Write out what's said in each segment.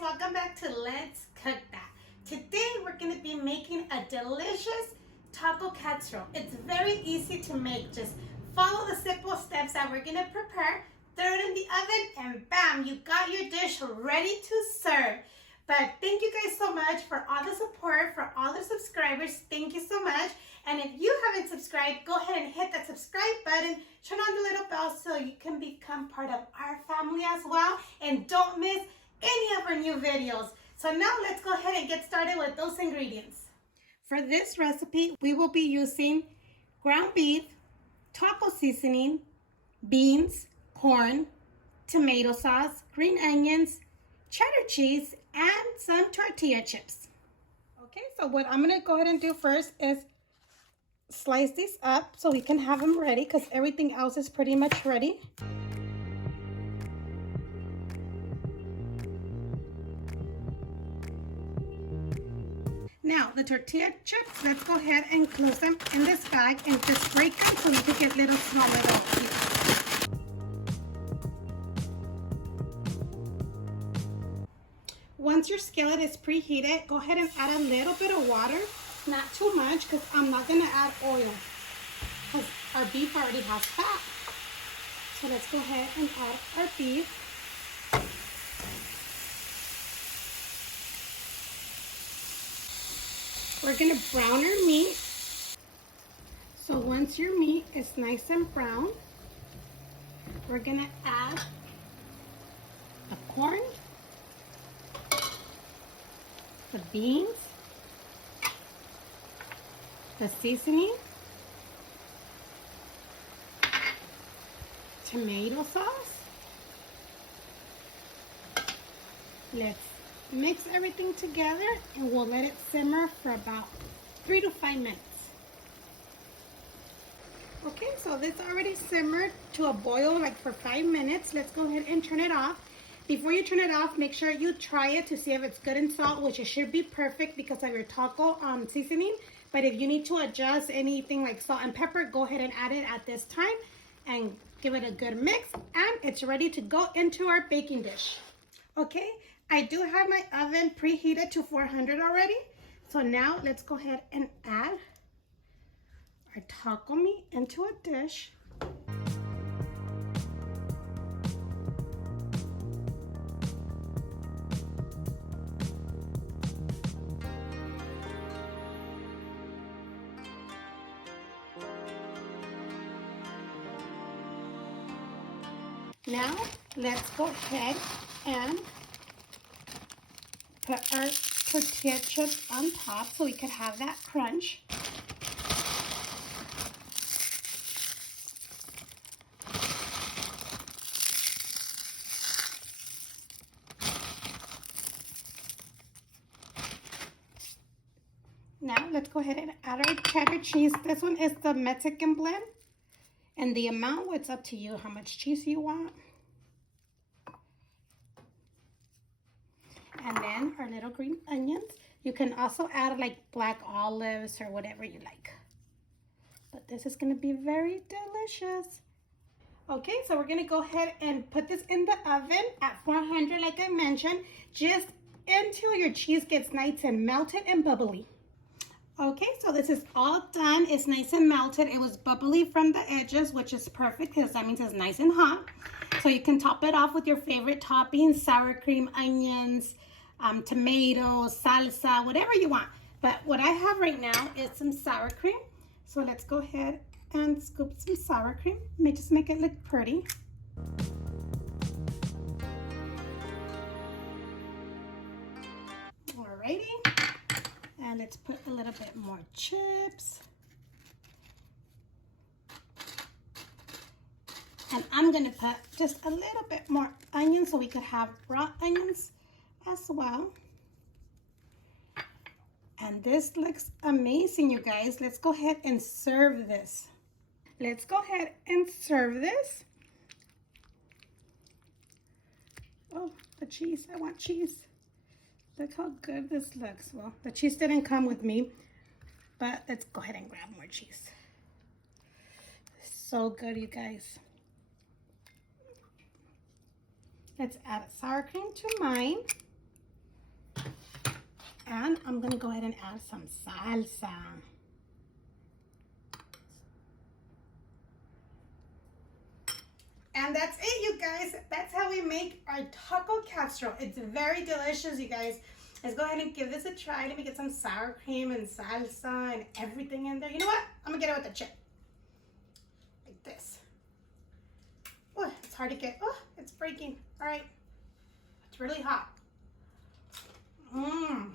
welcome back to Let's Cook That. Today we're going to be making a delicious taco casserole. It's very easy to make. Just follow the simple steps that we're going to prepare, throw it in the oven, and bam, you got your dish ready to serve. But thank you guys so much for all the support, for all the subscribers. Thank you so much. And if you haven't subscribed, go ahead and hit that subscribe button, turn on the little bell so you can become part of our family as well. And don't miss any of our new videos. So now let's go ahead and get started with those ingredients. For this recipe, we will be using ground beef, taco seasoning, beans, corn, tomato sauce, green onions, cheddar cheese, and some tortilla chips. Okay, so what I'm gonna go ahead and do first is slice these up so we can have them ready because everything else is pretty much ready. Now, the tortilla chips, let's go ahead and close them in this bag and just break them so we can get little small little pieces. Once your skillet is preheated, go ahead and add a little bit of water, not too much because I'm not going to add oil because our beef already has fat. So let's go ahead and add our beef. We're going to brown our meat. So once your meat is nice and brown, we're going to add the corn, the beans, the seasoning, tomato sauce. Let's mix everything together and we'll let it simmer for about 3 to 5 minutes. Okay, so this already simmered to a boil like for 5 minutes. Let's go ahead and turn it off. Before you turn it off, make sure you try it to see if it's good in salt, which it should be perfect because of your taco seasoning. But if you need to adjust anything like salt and pepper, go ahead and add it at this time and give it a good mix. And it's ready to go into our baking dish. Okay, I do have my oven preheated to 400 already. So now let's go ahead and add our taco meat into a dish. Now, let's go ahead and put our tortilla chips on top so we could have that crunch. Now, let's go ahead and add our cheddar cheese. This one is the Mexican blend. And the amount, it's up to you how much cheese you want. And then our little green onions. You can also add like black olives or whatever you like. But this is going to be very delicious. Okay, so we're going to go ahead and put this in the oven at 400 like I mentioned. Just until your cheese gets nice and melted and bubbly. Okay, so this is all done. It's nice and melted. It was bubbly from the edges, which is perfect because that means it's nice and hot. So you can top it off with your favorite toppings, sour cream, onions, tomatoes, salsa, whatever you want. But what I have right now is some sour cream. So let's go ahead and scoop some sour cream. Just make it look pretty. Alrighty. And let's put a little bit more chips. And I'm gonna put just a little bit more onions so we could have raw onions as well. And this looks amazing, you guys. Let's go ahead and serve this. Let's go ahead and serve this. Oh, the cheese, I want cheese. Look how good this looks. Well, the cheese didn't come with me, but let's go ahead and grab more cheese. So good, you guys. Let's add sour cream to mine. And I'm gonna go ahead and add some salsa. And that's it, you guys. That's how we make our taco casserole. It's very delicious, you guys. Let's go ahead and give this a try. Let me get some sour cream and salsa and everything in there. You know what? I'm gonna get it with a chip. Like this. Oh, it's hard to get. Oh, it's breaking. All right. It's really hot. Mmm.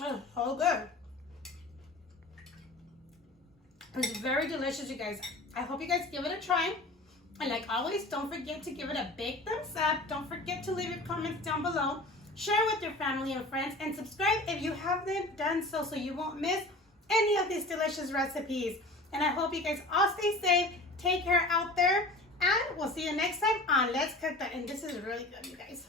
Oh, so good. It's very delicious, you guys. I hope you guys give it a try. And like always, don't forget to give it a big thumbs up. Don't forget to leave your comments down below. Share with your family and friends. And subscribe if you haven't done so you won't miss any of these delicious recipes. And I hope you guys all stay safe. Take care out there. And we'll see you next time on Let's Cook That. And this is really good, you guys.